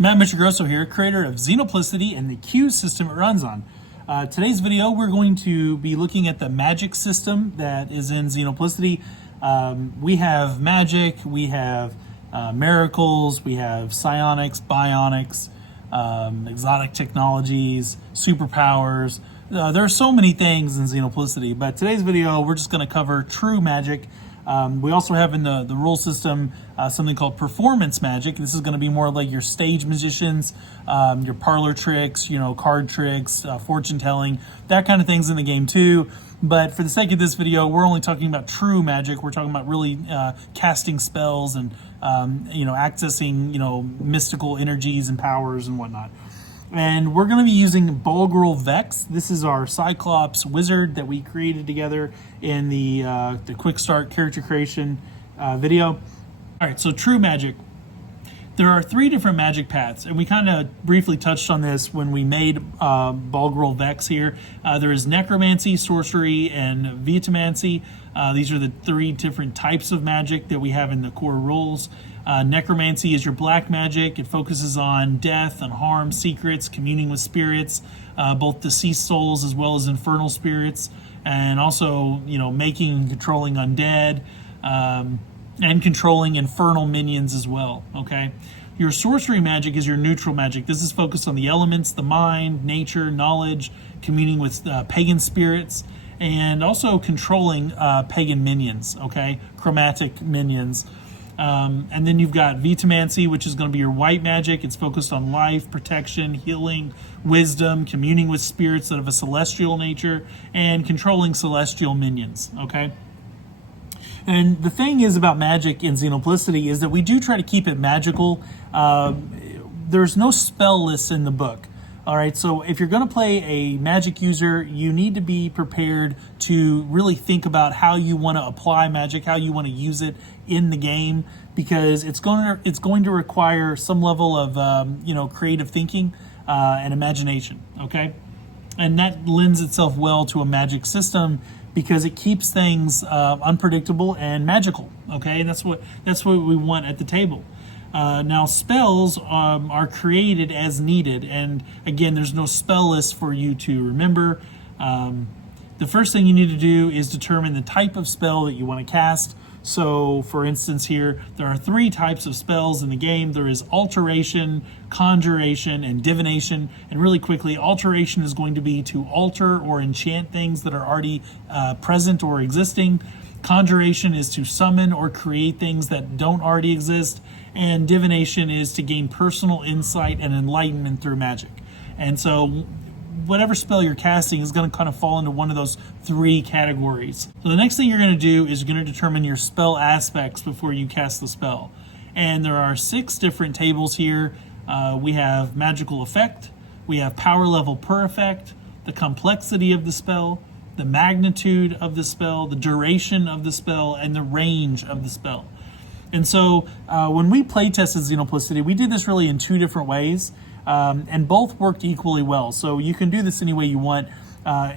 Matt Michigrosso here, creator of Xenoplicity and the Q system it runs on. Today's video, we're going to be looking at the magic system that is in Xenoplicity. We have magic, we have miracles, we have psionics, bionics, exotic technologies, superpowers. There are so many things in Xenoplicity, but today's video, we're just going to cover true magic. We also have in the rule system something called performance magic. This is going to be more like your stage magicians, your parlor tricks, card tricks, fortune telling, that kind of things in the game too. But for the sake of this video, we're only talking about true magic. We're talking about really casting spells and accessing mystical energies and powers and whatnot. And we're going to be using Bulgral Vex. This is our Cyclops wizard that we created together in the quick start character creation video. All right, so true magic. There are 3 different magic paths, and we kind of briefly touched on this when we made Bulgral Vex here. There is necromancy, sorcery, and vitamancy. These are the 3 different types of magic that we have in the core rules. Necromancy is your black magic. It focuses on death and harm, secrets, communing with spirits, both deceased souls as well as infernal spirits, and also making and controlling undead, and controlling infernal minions as well. Okay, your sorcery magic is your neutral magic. This is focused on the elements, the mind, nature, knowledge, communing with pagan spirits, and also controlling pagan minions. Okay, chromatic minions. And then you've got vitamancy, which is going to be your white magic. It's focused on life, protection, healing, wisdom, communing with spirits that have a celestial nature, and controlling celestial minions. Okay. And the thing is about magic in Xenoplicity is that we do try to keep it magical. There's no spell lists in the book. All right, so if you're going to play a magic user, you need to be prepared to really think about how you want to apply magic, how you want to use it in the game, because it's going to require some level of creative thinking and imagination. Okay, and that lends itself well to a magic system because it keeps things unpredictable and magical. Okay, and that's what we want at the table. Now spells are created as needed, and again, there's no spell list for you to remember. The first thing you need to do is determine the type of spell that you want to cast. So for instance here, there are 3 types of spells in the game. There is alteration, conjuration, and divination. And really quickly, alteration is going to be to alter or enchant things that are already present or existing. Conjuration is to summon or create things that don't already exist. And divination is to gain personal insight and enlightenment through magic. And so whatever spell you're casting is going to kind of fall into one of those 3 categories. So the next thing you're going to do is you're going to determine your spell aspects before you cast the spell. And there are 6 different tables here. We have magical effect, we have power level per effect, the complexity of the spell, the magnitude of the spell, the duration of the spell, and the range of the spell. And so when we play tested Xenoplicity, we did this really in 2 different ways, and both worked equally well. So you can do this any way you want.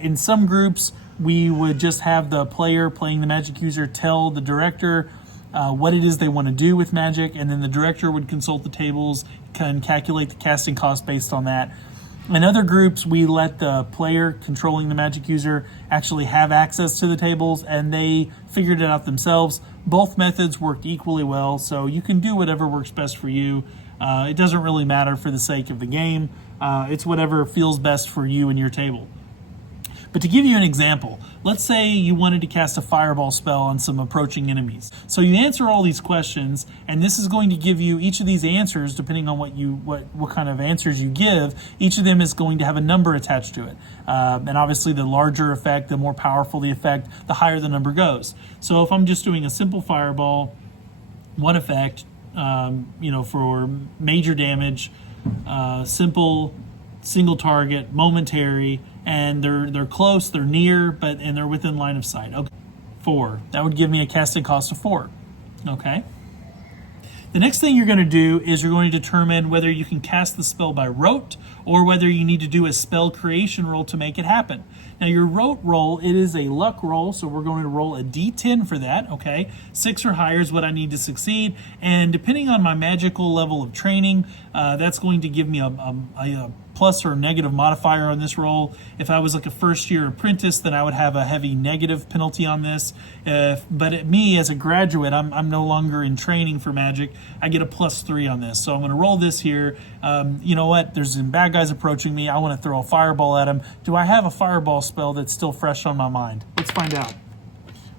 In some groups, we would just have the player playing the magic user tell the director what it is they want to do with magic, and then the director would consult the tables, can calculate the casting cost based on that. In other groups, we let the player controlling the magic user actually have access to the tables, and they figured it out themselves. Both methods worked equally well, so you can do whatever works best for you. It doesn't really matter for the sake of the game. It's whatever feels best for you and your table. But to give you an example, let's say you wanted to cast a fireball spell on some approaching enemies. So you answer all these questions, and this is going to give you each of these answers, depending on what kind of answers you give. Each of them is going to have a number attached to it. And obviously the larger effect, the more powerful the effect, the higher the number goes. So if I'm just doing a simple fireball, 1 effect, for major damage, simple, single target, momentary, and they're close, they're near, and they're within line of sight. Okay, 4. That would give me a casting cost of 4. Okay. The next thing you're going to do is you're going to determine whether you can cast the spell by rote or whether you need to do a spell creation roll to make it happen. Now your rote roll, it is a luck roll, so we're going to roll a d10 for that, okay? 6 or higher is what I need to succeed, and depending on my magical level of training, that's going to give me a plus or negative modifier on this roll. If I was like a first-year apprentice, then I would have a heavy negative penalty on this. But me, as a graduate, I'm no longer in training for magic. I get a +3 on this. So I'm going to roll this here. You know what? There's some bad guys approaching me. I want to throw a fireball at them. Do I have a fireball spell that's still fresh on my mind? Let's find out.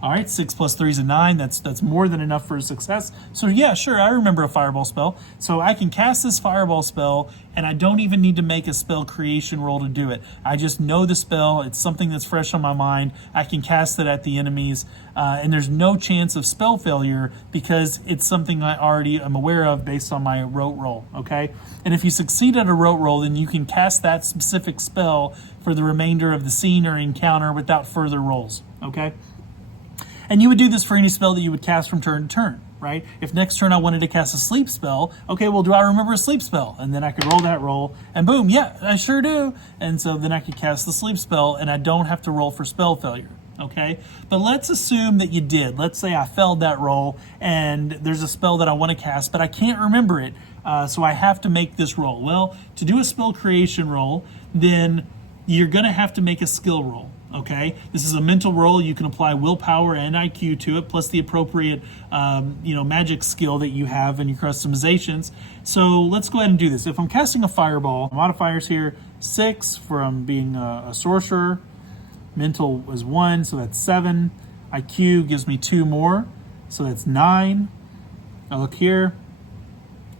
All right, 6 + 3 is a 9. That's more than enough for a success. So yeah, sure, I remember a fireball spell. So I can cast this fireball spell, and I don't even need to make a spell creation roll to do it. I just know the spell. It's something that's fresh on my mind. I can cast it at the enemies, and there's no chance of spell failure because it's something I already am aware of based on my rote roll, okay? And if you succeed at a rote roll, then you can cast that specific spell for the remainder of the scene or encounter without further rolls, okay? And you would do this for any spell that you would cast from turn to turn, right? If next turn I wanted to cast a sleep spell, okay, well, do I remember a sleep spell? And then I could roll that roll, and boom, yeah, I sure do. And so then I could cast the sleep spell, and I don't have to roll for spell failure, okay? But let's assume that you did. Let's say I failed that roll, and there's a spell that I want to cast, but I can't remember it, so I have to make this roll. Well, to do a spell creation roll, then you're going to have to make a skill roll. Okay, this is a mental roll. You can apply willpower and IQ to it, plus the appropriate, magic skill that you have in your customizations. So let's go ahead and do this. If I'm casting a fireball, modifiers here, 6 from being a sorcerer. Mental is 1, so that's 7. IQ gives me 2 more, so that's 9. Now look here.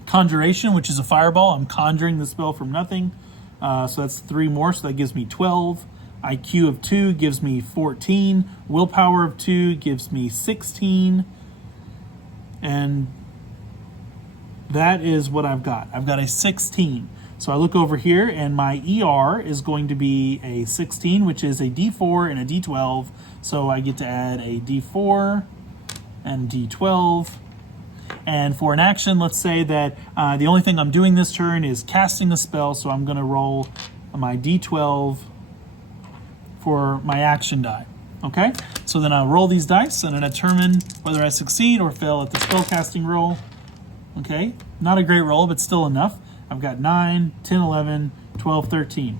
Conjuration, which is a fireball. I'm conjuring the spell from nothing. So that's 3 more, so that gives me 12. IQ of 2 gives me 14. Willpower of 2 gives me 16. And that is what I've got. I've got a 16. So I look over here, and my ER is going to be a 16, which is a D4 and a D12. So I get to add a D4 and D12. And for an action, let's say that the only thing I'm doing this turn is casting a spell, so I'm going to roll my D12 for my action die. Okay, so then I'll roll these dice and I determine whether I succeed or fail at the spellcasting roll. Okay, not a great roll, but still enough. I've got 9, 10, 11, 12, 13.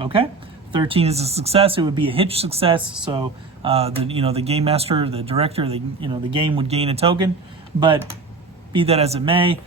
Okay, 13 is a success. It would be a hitch success, so the game master, the director, the game would gain a token. But be that as it may,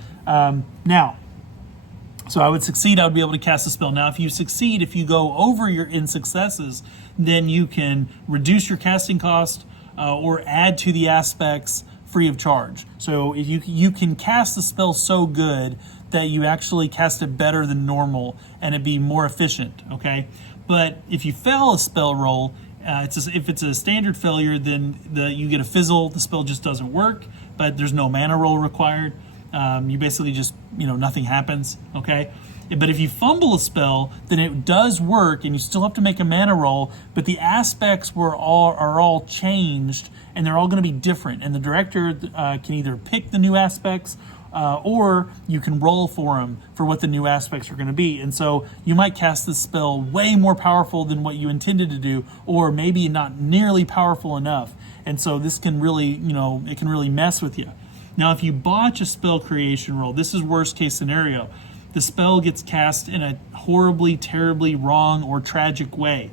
so I would succeed, I would be able to cast a spell. Now, if you succeed, if you go over your in successes, then you can reduce your casting cost or add to the aspects free of charge. So if you can cast the spell so good that you actually cast it better than normal and it'd be more efficient, okay? But if you fail a spell roll, if it's a standard failure, then you get a fizzle, the spell just doesn't work, but there's no mana roll required. You basically just, nothing happens, okay? But if you fumble a spell, then it does work and you still have to make a mana roll, but the aspects are all changed and they're all going to be different. And the director can either pick the new aspects or you can roll for them for what the new aspects are going to be. And so you might cast this spell way more powerful than what you intended to do, or maybe not nearly powerful enough. And so this can really, it can really mess with you. Now, if you botch a spell creation roll, this is worst case scenario. The spell gets cast in a horribly, terribly wrong or tragic way.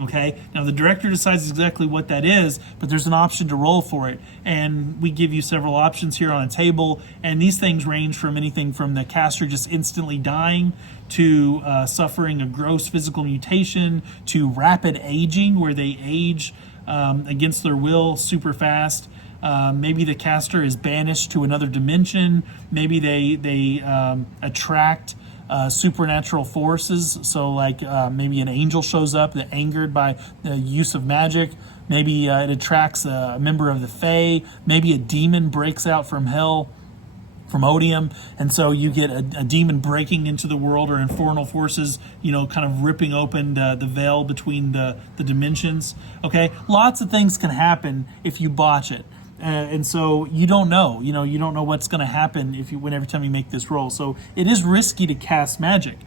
Okay? Now, the director decides exactly what that is, but there's an option to roll for it. And we give you several options here on a table. And these things range from anything from the caster just instantly dying to suffering a gross physical mutation to rapid aging, where they age against their will super fast. Maybe the caster is banished to another dimension. Maybe they attract supernatural forces. So like maybe an angel shows up that angered by the use of magic. Maybe it attracts a member of the Fae. Maybe a demon breaks out from hell, from odium, and so you get a demon breaking into the world, or infernal forces, kind of ripping open the veil between the dimensions. Okay, lots of things can happen if you botch it. And so you don't know, you don't know what's going to happen every time you make this roll. So it is risky to cast magic,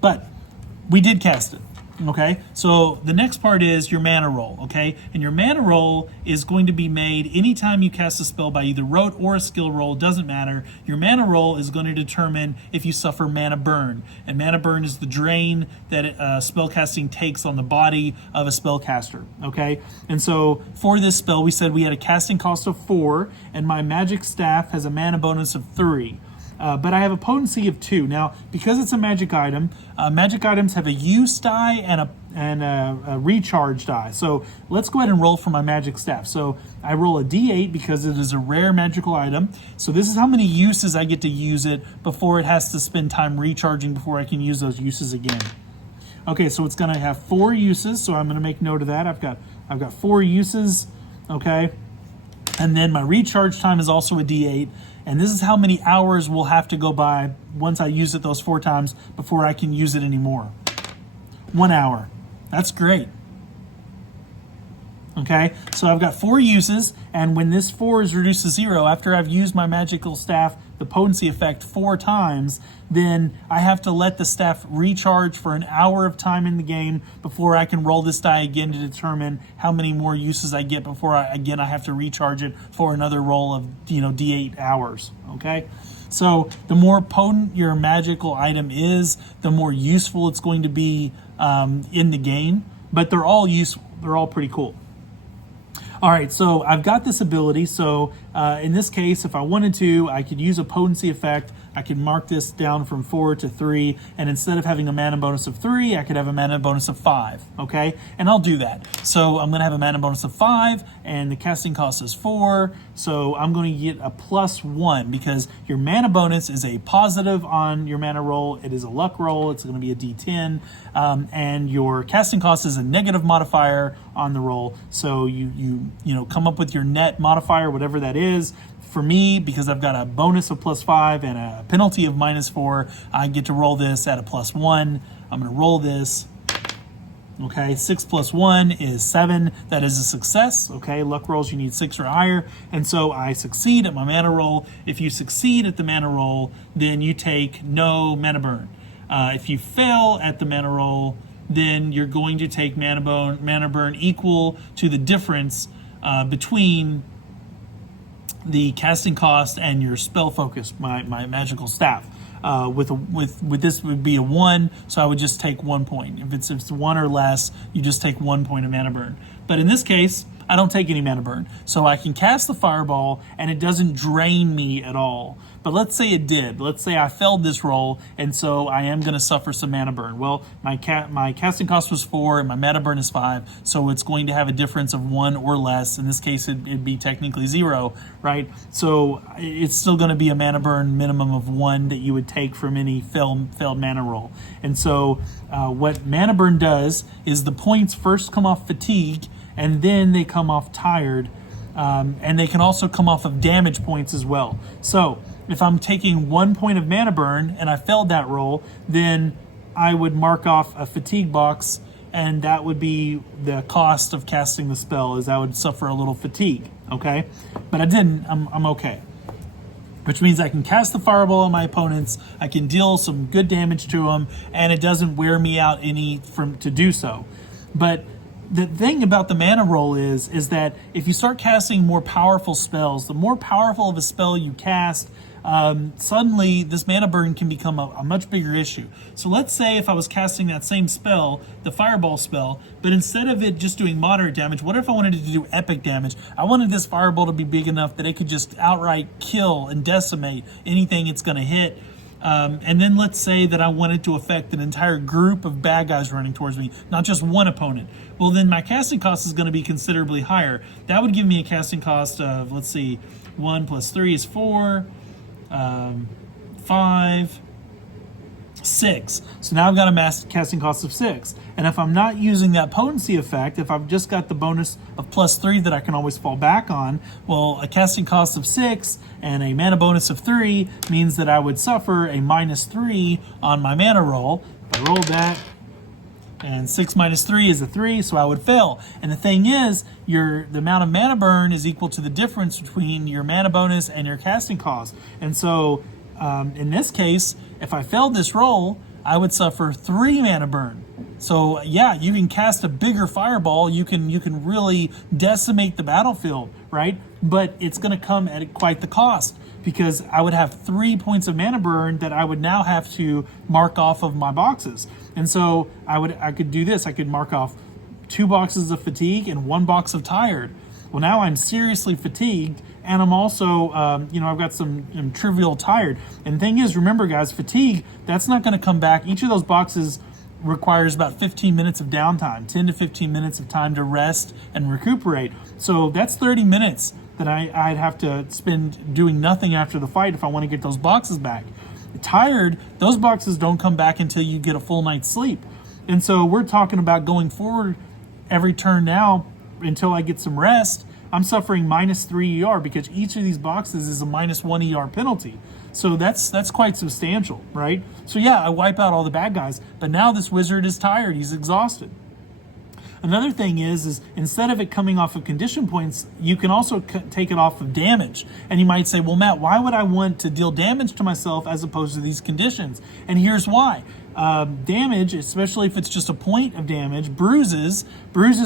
but we did cast it. Okay, so the next part is your mana roll, okay? And your mana roll is going to be made anytime you cast a spell by either rote or a skill roll, doesn't matter. Your mana roll is going to determine if you suffer mana burn. And mana burn is the drain that spellcasting takes on the body of a spellcaster, okay? And so for this spell, we said we had a casting cost of 4, and my magic staff has a mana bonus of 3. But I have a potency of 2. Now, because it's a magic item, magic items have a use die and a recharge die. So let's go ahead and roll for my magic staff. So I roll a d8 because it is a rare magical item. So this is how many uses I get to use it before it has to spend time recharging before I can use those uses again. Okay, so it's going to have 4 uses. So I'm going to make note of that. I've got 4 uses. Okay, and then my recharge time is also a d8. And this is how many hours will have to go by once I use it those 4 times before I can use it anymore. 1 hour. That's great. Okay, so I've got 4 uses, and when this 4 is reduced to 0, after I've used my magical staff, the potency effect 4 times, then I have to let the staff recharge for an hour of time in the game before I can roll this die again to determine how many more uses I get before I have to recharge it for another roll of d8 hours. Okay, so the more potent your magical item is, the more useful it's going to be in the game. But they're all useful. They're all pretty cool. All right, so I've got this ability. So in this case, if I wanted to, I could use a potency effect. I could mark this down from 4 to 3, and instead of having a mana bonus of 3, I could have a mana bonus of 5, okay? And I'll do that. So I'm going to have a mana bonus of 5, and the casting cost is 4, so I'm going to get a +1 because your mana bonus is a positive on your mana roll. It is a luck roll. It's going to be a d10, and your casting cost is a negative modifier on the roll. So you come up with your net modifier, whatever that is. For me, because I've got a bonus of +5 and a penalty of -4, I get to roll this at a +1. I'm going to roll this. Okay, 6 + 1 is 7. That is a success. Okay, luck rolls, you need 6 or higher. And so I succeed at my mana roll. If you succeed at the mana roll, then you take no mana burn. If you fail at the mana roll, then you're going to take mana burn equal to the difference between the casting cost and your spell focus, my magical staff. With this would be a 1, so I would just take 1 point. If it's 1 or less, you just take 1 point of mana burn. But in this case, I don't take any mana burn, so I can cast the fireball and it doesn't drain me at all. But let's say it did. Let's say I failed this roll, and so I am going to suffer some mana burn. Well, my casting cost was 4, and my mana burn is 5, so it's going to have a difference of 1 or less. In this case, it'd be technically 0, right? So it's still going to be a mana burn minimum of 1 that you would take from any failed mana roll. And so what mana burn does is the points first come off fatigue, and then they come off tired, and they can also come off of damage points as well. So if I'm taking 1 point of mana burn and I failed that roll, then I would mark off a fatigue box, and that would be the cost of casting the spell, is I would suffer a little fatigue, okay? But I didn't, I'm okay. Which means I can cast the fireball on my opponents, I can deal some good damage to them, and it doesn't wear me out any to do so. But the thing about the mana roll is that if you start casting more powerful spells, the more powerful of a spell you cast, suddenly this mana burn can become a much bigger issue. So let's say if I was casting that same spell, the fireball spell, but instead of it just doing moderate damage, what if I wanted it to do epic damage? I wanted this fireball to be big enough that it could just outright kill and decimate anything it's going to hit. And then let's say that I wanted to affect an entire group of bad guys running towards me, not just one opponent. Well, then my casting cost is going to be considerably higher. That would give me a casting cost of, let's see, 1 + 3 is 4, 5, 6. So now I've got a casting cost of 6. And if I'm not using that potency effect, if I've just got the bonus of +3 that I can always fall back on, well, a casting cost of 6 and a mana bonus of 3 means that I would suffer a -3 on my mana roll. If I rolled that, And 6 minus 3 is a 3, so I would fail. And the thing is, the amount of mana burn is equal to the difference between your mana bonus and your casting cost. And so, in this case, if I failed this roll, I would suffer 3 mana burn. So yeah, you can cast a bigger fireball. You can really decimate the battlefield, right? But it's going to come at quite the cost, because I would have 3 points of mana burn that I would now have to mark off of my boxes. And so I could do this. I could mark off 2 boxes of fatigue and 1 box of tired. Well, now I'm seriously fatigued, and I'm also, I've got some trivial tired. And the thing is, remember guys, fatigue, that's not going to come back. Each of those boxes requires about 15 minutes of downtime, 10 to 15 minutes of time to rest and recuperate. So that's 30 minutes that I'd have to spend doing nothing after the fight if I want to get those boxes back. Tired, those boxes don't come back until you get a full night's sleep. And so we're talking about going forward every turn now until I get some rest. I'm suffering minus 3 ER because each of these boxes is a minus 1 ER penalty. So that's quite substantial, right? So yeah, I wipe out all the bad guys, but now this wizard is tired, he's exhausted. Another thing is instead of it coming off of condition points, you can also take it off of damage. And you might say, well, Matt, why would I want to deal damage to myself as opposed to these conditions? And here's why. Damage, especially if it's just a point of damage, bruises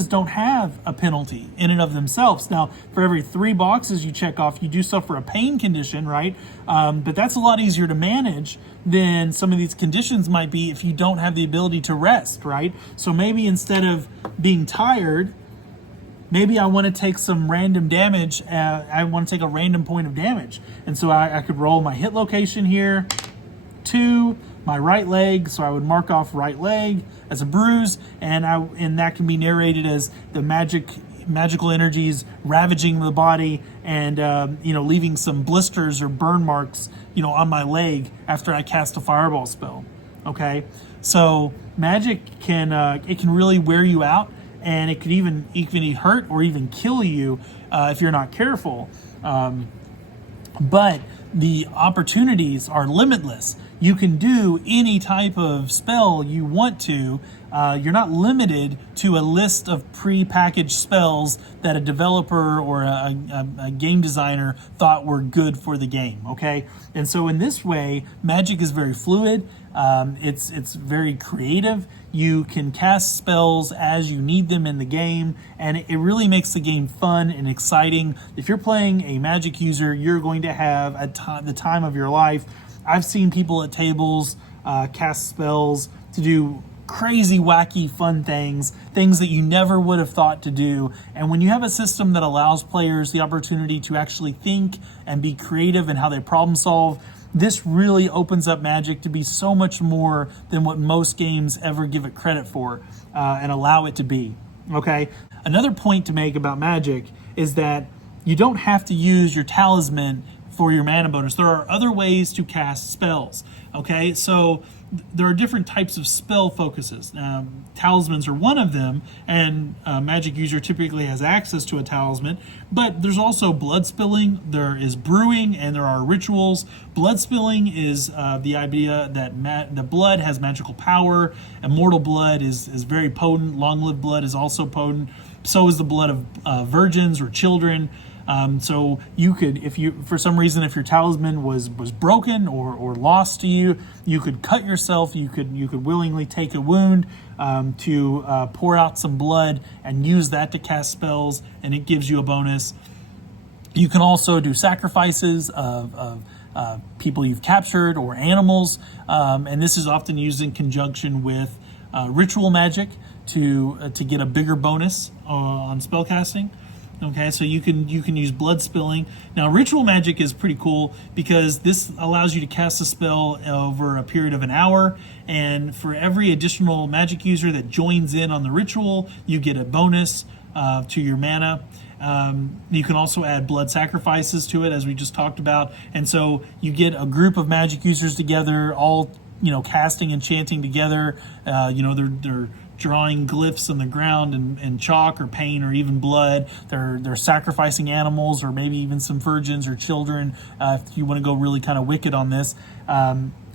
don't have a penalty in and of themselves. Now, for every 3 boxes you check off, you do suffer a pain condition, right? But that's a lot easier to manage than some of these conditions might be if you don't have the ability to rest, right? So maybe instead of being tired, maybe I want to take some random damage. I want to take a random point of damage. And so I could roll my hit location here, 2, my right leg, so I would mark off right leg as a bruise, and that can be narrated as the magical energies ravaging the body and leaving some blisters or burn marks on my leg after I cast a fireball spell. Okay, so magic can really wear you out, and it could even hurt or even kill you if you're not careful. But the opportunities are limitless. You can do any type of spell you want to. You're not limited to a list of pre-packaged spells that a developer or a game designer thought were good for the game, okay? And so in this way, Magic is very fluid. It's very creative. You can cast spells as you need them in the game, and it really makes the game fun and exciting. If you're playing a Magic user, you're going to have the time of your life. I've seen people at tables cast spells to do crazy, wacky, fun things that you never would have thought to do. And when you have a system that allows players the opportunity to actually think and be creative in how they problem solve, this really opens up Magic to be so much more than what most games ever give it credit for and allow it to be. Okay? Another point to make about Magic is that you don't have to use your talisman for your mana bonus. There are other ways to cast spells. Okay, so there are different types of spell focuses. Talismans are one of them, and a Magic user typically has access to a talisman, but there's also blood spilling, there is brewing, and there are rituals. Blood spilling is the idea that the blood has magical power. Immortal blood is very potent. Long-lived blood is also potent. So is the blood of virgins or children. So you could, if for some reason, if your talisman was broken or lost to you, you could cut yourself. You could willingly take a wound to pour out some blood and use that to cast spells, and it gives you a bonus. You can also do sacrifices of people you've captured or animals, and this is often used in conjunction with ritual magic to get a bigger bonus on spellcasting. Okay, so you can use blood spilling. Now, ritual magic is pretty cool because this allows you to cast a spell over a period of an hour, and for every additional Magic user that joins in on the ritual, you get a bonus to your mana. You can also add blood sacrifices to it, as we just talked about, and so you get a group of Magic users together, all casting and chanting together. They're drawing glyphs on the ground and chalk or paint or even blood. They're sacrificing animals or maybe even some virgins or children if you want to go really kind of wicked on this.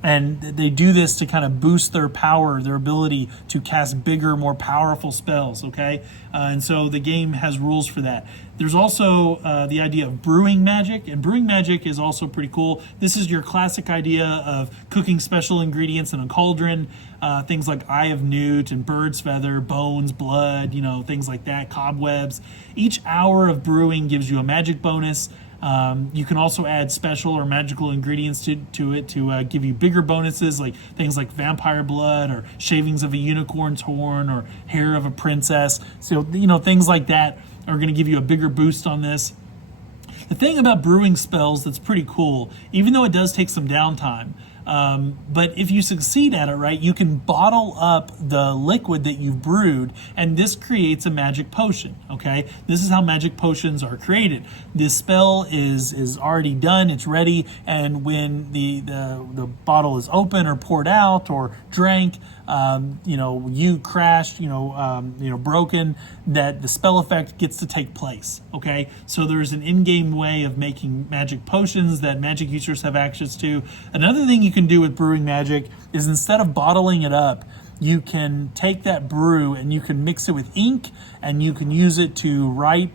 And they do this to kind of boost their power, their ability to cast bigger, more powerful spells, okay? And so the game has rules for that. There's also the idea of brewing magic, and brewing magic is also pretty cool. This is your classic idea of cooking special ingredients in a cauldron, things like Eye of Newt and Bird's Feather, bones, blood, you know, things like that, cobwebs. Each hour of brewing gives you a magic bonus. You can also add special or magical ingredients to it to give you bigger bonuses, like things like vampire blood or shavings of a unicorn's horn or hair of a princess. So, you know, things like that are going to give you a bigger boost on this. The thing about brewing spells that's pretty cool, even though it does take some downtime, but if you succeed at it right, you can bottle up the liquid that you've brewed, and this creates a magic potion, okay? This is how magic potions are created. This spell is already done, it's ready, and when the bottle is open or poured out or drank, you know, you crashed, you know, broken, that the spell effect gets to take place, okay? So there's an in-game way of making magic potions that magic users have access to. Another thing you can do with brewing magic is, instead of bottling it up, you can take that brew and you can mix it with ink, and you can use it to write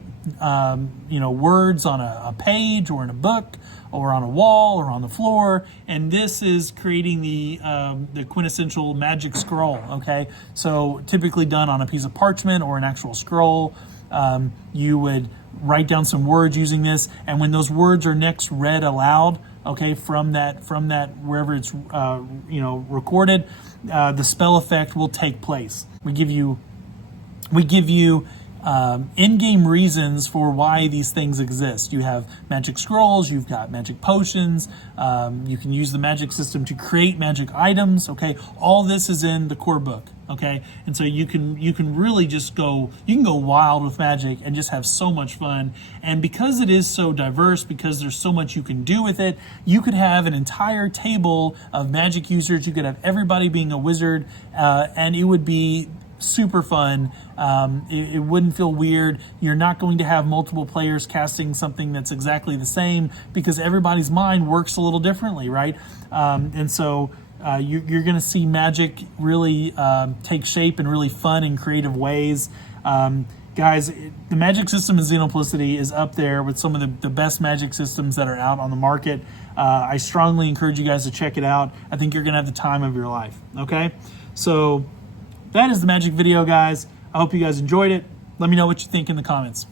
you know, words on a page or in a book or on a wall or on the floor, and this is creating the quintessential magic scroll, okay? So typically done on a piece of parchment or an actual scroll. You would write down some words using this, and when those words are next read aloud, okay, from that wherever it's you know, recorded, the spell effect will take place. We give you in-game reasons for why these things exist. You have magic scrolls, you've got magic potions, you can use the magic system to create magic items, okay? All this is in the core book, okay? And so you can really just go wild with magic and just have so much fun. And because it is so diverse, because there's so much you can do with it, you could have an entire table of magic users. You could have everybody being a wizard, and it would be super fun. It wouldn't feel weird. You're not going to have multiple players casting something that's exactly the same, because everybody's mind works a little differently, right? And so you're going to see magic really take shape in really fun and creative ways. Guys, the magic system in Xenoplicity is up there with some of the best magic systems that are out on the market. I strongly encourage you guys to check it out. I think you're going to have the time of your life, okay? So that is the magic video, guys. I hope you guys enjoyed it. Let me know what you think in the comments.